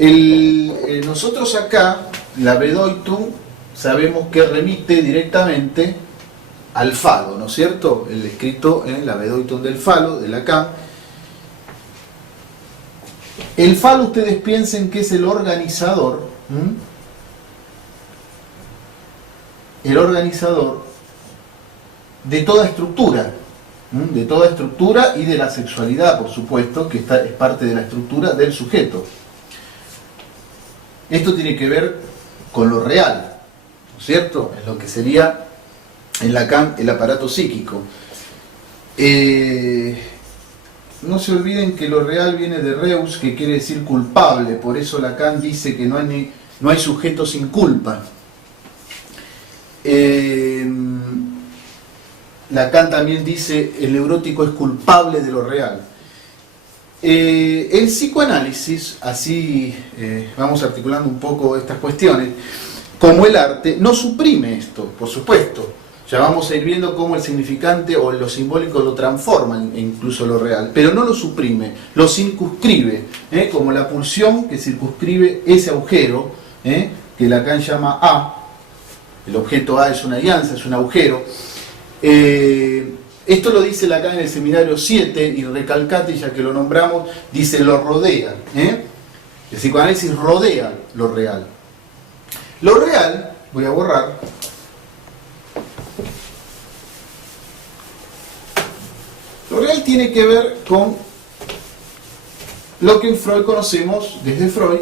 Nosotros acá, la Bedeutung, sabemos que remite directamente al falo, ¿no es cierto? El escrito en la Bedeutung del falo, de Lacan. El falo, ustedes piensen que es el organizador, el organizador de toda estructura, y de la sexualidad, por supuesto, que es parte de la estructura del sujeto. Esto tiene que ver con lo real, ¿no es cierto? En lo que sería en Lacan el aparato psíquico. No se olviden que lo real viene de Reus, que quiere decir culpable, por eso Lacan dice que no hay sujeto sin culpa. Lacan también dice el neurótico es culpable de lo real. El psicoanálisis, así vamos articulando un poco estas cuestiones, como el arte, no suprime esto, por supuesto. Ya vamos a ir viendo cómo el significante o lo simbólico lo transforma incluso lo real, pero no lo suprime, lo circunscribe, como la pulsión que circunscribe ese agujero, que Lacan llama A. El objeto A es una alianza, es un agujero. Esto lo dice Lacan en el seminario 7, y Recalcati, ya que lo nombramos, dice lo rodea. El psicoanálisis rodea lo real. Lo real, voy a borrar, lo real tiene que ver con lo que en Freud conocemos desde Freud,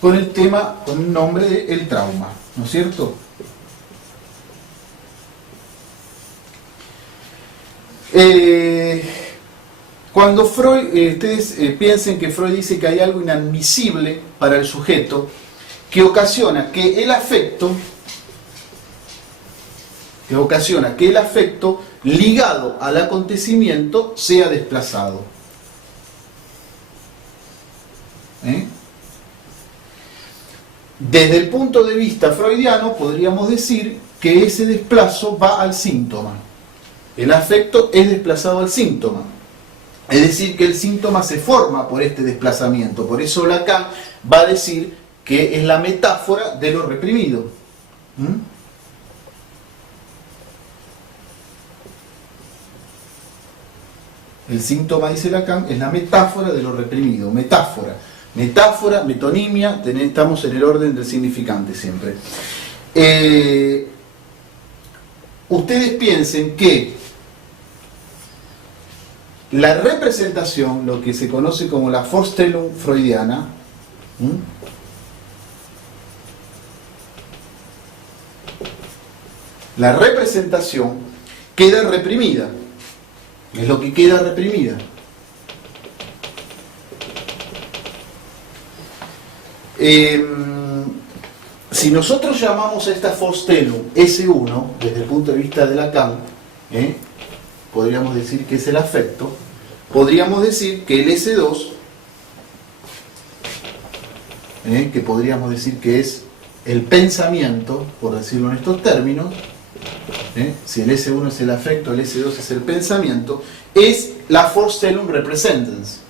con el tema, con el nombre de el trauma, ¿no es cierto? Cuando Freud, ustedes piensen que Freud dice que hay algo inadmisible para el sujeto que ocasiona que el afecto ligado al acontecimiento sea desplazado. Desde el punto de vista freudiano podríamos decir que ese desplazo va al síntoma. El afecto es desplazado al síntoma. Es decir, que el síntoma se forma por este desplazamiento. Por eso Lacan va a decir que es la metáfora de lo reprimido. El síntoma, dice Lacan, es la metáfora de lo reprimido. Metáfora, metonimia, estamos en el orden del significante siempre. Ustedes piensen que la representación, lo que se conoce como la Vorstellung freudiana, la representación queda reprimida. Es lo que queda reprimida. Si nosotros llamamos a esta Vorstellung S1, desde el punto de vista de Lacan, podríamos decir que es el afecto, podríamos decir que el S2, que podríamos decir que es el pensamiento, por decirlo en estos términos, si el S1 es el afecto, el S2 es el pensamiento, es la Vorstellung Repräsentens.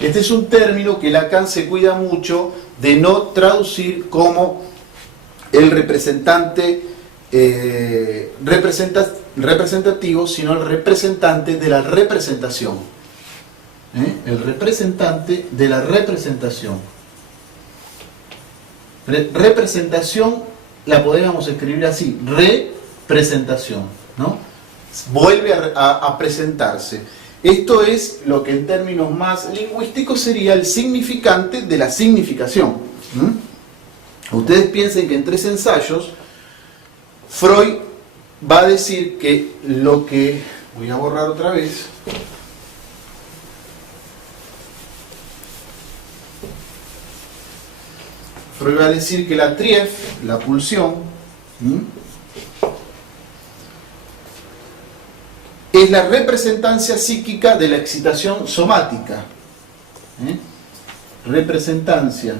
Este es un término que Lacan se cuida mucho de no traducir como el representante representativo, sino el representante de la representación. El representante de la representación. Representación la podríamos escribir así, representación, ¿no? Vuelve a presentarse. Esto es lo que en términos más lingüísticos sería el significante de la significación. Ustedes piensen que en 3 ensayos Freud va a decir que lo que... Voy a borrar otra vez. Freud va a decir que la Trief, la pulsión, es la representancia psíquica de la excitación somática. Representancia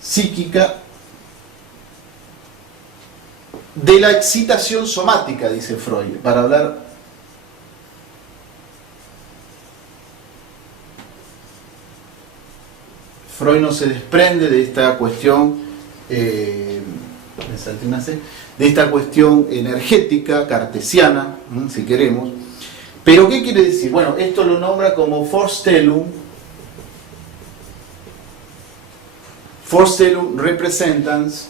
psíquica de la excitación somática, dice Freud, para hablar Freud no se desprende de esta cuestión, de esta cuestión energética, cartesiana, si queremos. Pero ¿qué quiere decir? Bueno, esto lo nombra como Vorstellung Representans,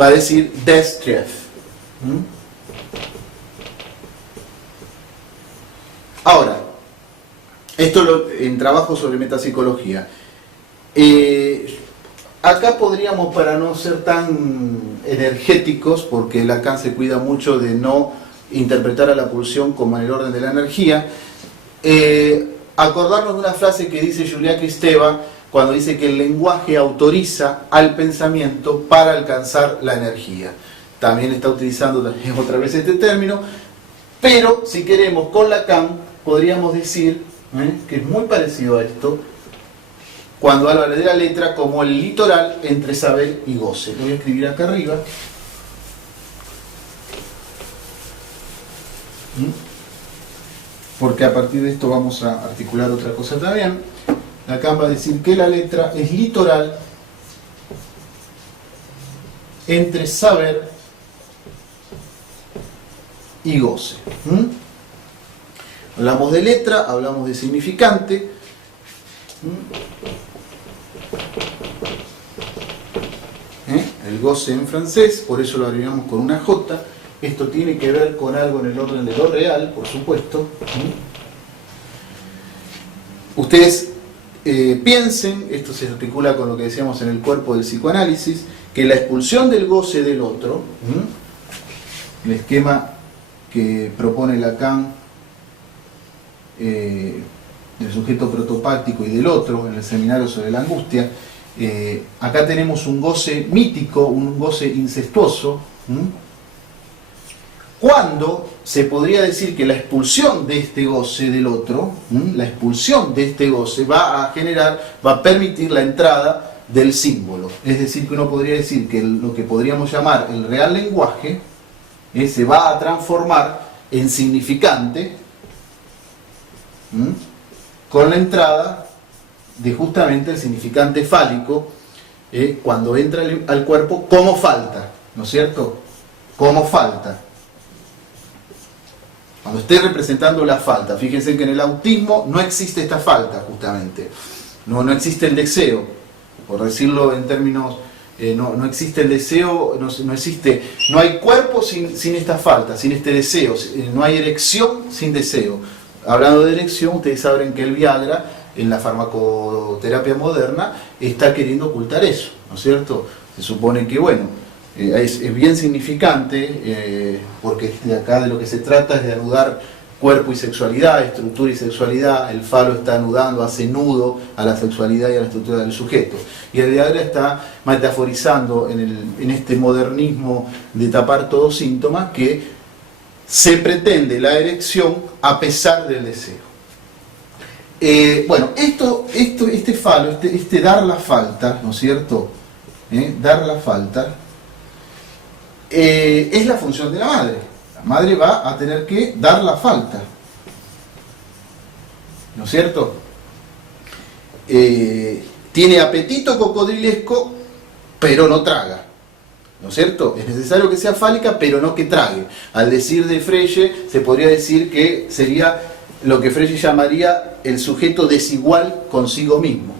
va a decir des Trief. Ahora, esto en trabajo sobre metapsicología. Acá podríamos, para no ser tan energéticos, porque Lacan se cuida mucho de no interpretar a la pulsión como en el orden de la energía, acordarnos de una frase que dice Julia Kristeva cuando dice que el lenguaje autoriza al pensamiento para alcanzar la energía. También está utilizando otra vez este término, pero si queremos con Lacan podríamos decir, que es muy parecido a esto, cuando habla de la letra como el litoral entre saber y goce. Lo voy a escribir acá arriba. Porque a partir de esto vamos a articular otra cosa también. Lacan va a decir que la letra es litoral entre saber y goce. Hablamos de letra, hablamos de significante. El goce en francés, por eso lo abreviamos con una J. Esto tiene que ver con algo en el orden de lo real, por supuesto. Ustedes piensen, esto se articula con lo que decíamos en el cuerpo del psicoanálisis, que la expulsión del goce del otro, el esquema que propone Lacan del sujeto protopáctico y del otro en el seminario sobre la angustia, acá tenemos un goce mítico, un goce incestuoso, cuando se podría decir que la expulsión de este goce del otro, la expulsión de este goce va a permitir la entrada del símbolo. Es decir, que uno podría decir que lo que podríamos llamar el real lenguaje se va a transformar en significante con la entrada de justamente el significante fálico, cuando entra al cuerpo como falta, ¿no es cierto? Como falta. Cuando esté representando la falta, fíjense que en el autismo no existe esta falta justamente, no existe el deseo, por decirlo en términos, no existe el deseo, no hay cuerpo sin esta falta, sin este deseo, no hay erección sin deseo. Hablando de erección, ustedes saben que el Viagra en la farmacoterapia moderna está queriendo ocultar eso, ¿no es cierto? Se supone que, bueno, es bien significante, porque de acá de lo que se trata es de anudar cuerpo y sexualidad, estructura y sexualidad. El falo está anudando, hace nudo a la sexualidad y a la estructura del sujeto. Y el Viagra está metaforizando en este modernismo de tapar todo síntoma que se pretende la erección a pesar del deseo. Bueno, este falo, este dar la falta, ¿no es cierto? Dar la falta es la función de la madre. La madre va a tener que dar la falta, ¿no es cierto? Tiene apetito cocodrilesco, pero no traga, ¿no es cierto? Es necesario que sea fálica, pero no que trague. Al decir de Frege, se podría decir que sería lo que Frege llamaría el sujeto desigual consigo mismo.